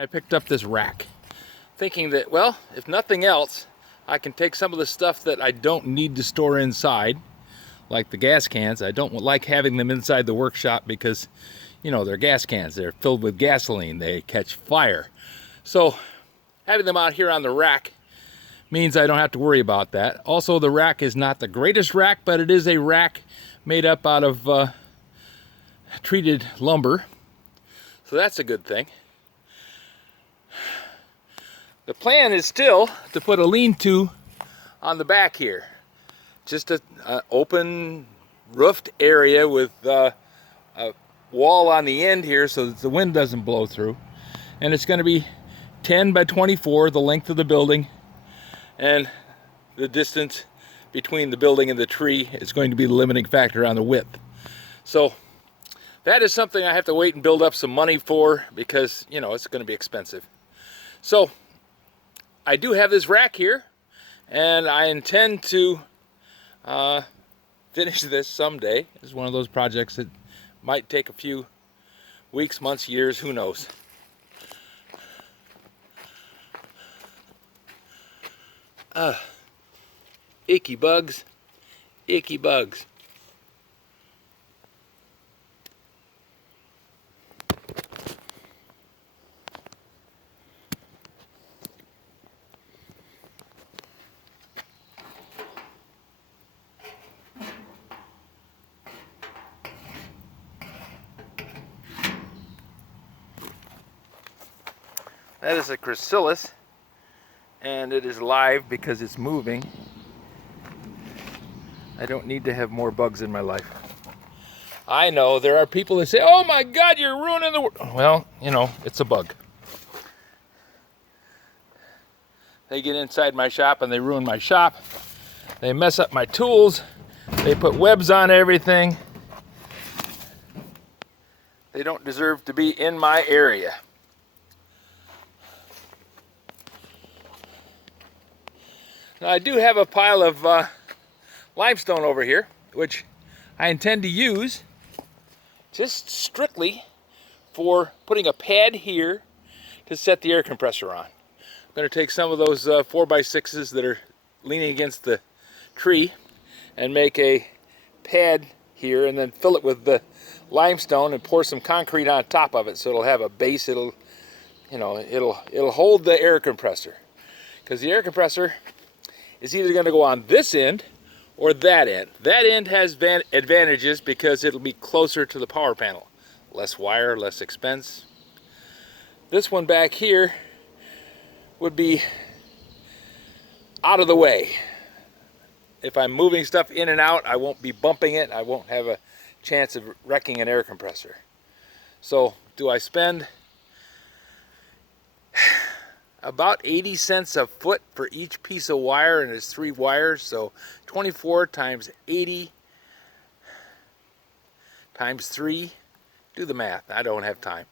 I picked up this rack, thinking that, well, if nothing else, I can take some of the stuff that I don't need to store inside, like the gas cans. I don't like having them inside the workshop because, you know, they're gas cans. They're filled with gasoline. They catch fire. So having them out here on the rack means I don't have to worry about that. Also, the rack is not the greatest rack, but it is a rack made up out of treated lumber. So that's a good thing. The plan is still to put a lean-to on the back here. Just an open roofed area with a wall on the end here so that the wind doesn't blow through. And it's going to be 10 by 24, the length of the building. And the distance between the building and the tree is going to be the limiting factor on the width. So that is something I have to wait and build up some money for because, you know, it's going to be expensive. So I do have this rack here, and I intend to finish this someday. It's one of those projects that might take a few weeks, months, years, who knows. Icky bugs, icky bugs. That is a chrysalis, and it is live because it's moving. I don't need to have more bugs in my life. I know there are people that say, oh my God, you're ruining the world. Well, you know, it's a bug. They get inside my shop and they ruin my shop. They mess up my tools. They put webs on everything. They don't deserve to be in my area. Now, I do have a pile of limestone over here, which I intend to use just strictly for putting a pad here to set the air compressor on. I'm going to take some of those 4x6s that are leaning against the tree and make a pad here and then fill it with the limestone and pour some concrete on top of it so it'll have a base. It'll hold the air compressor, because the air compressor is either going to go on this end or that end. That end has advantages because it'll be closer to the power panel. Less wire, less expense. This one back here would be out of the way. If I'm moving stuff in and out, I won't be bumping it. I won't have a chance of wrecking an air compressor. So, do I spend about 80 cents a foot for each piece of wire, and it's 3 wires, so 24 times 80 times 3. Do the math. I don't have time.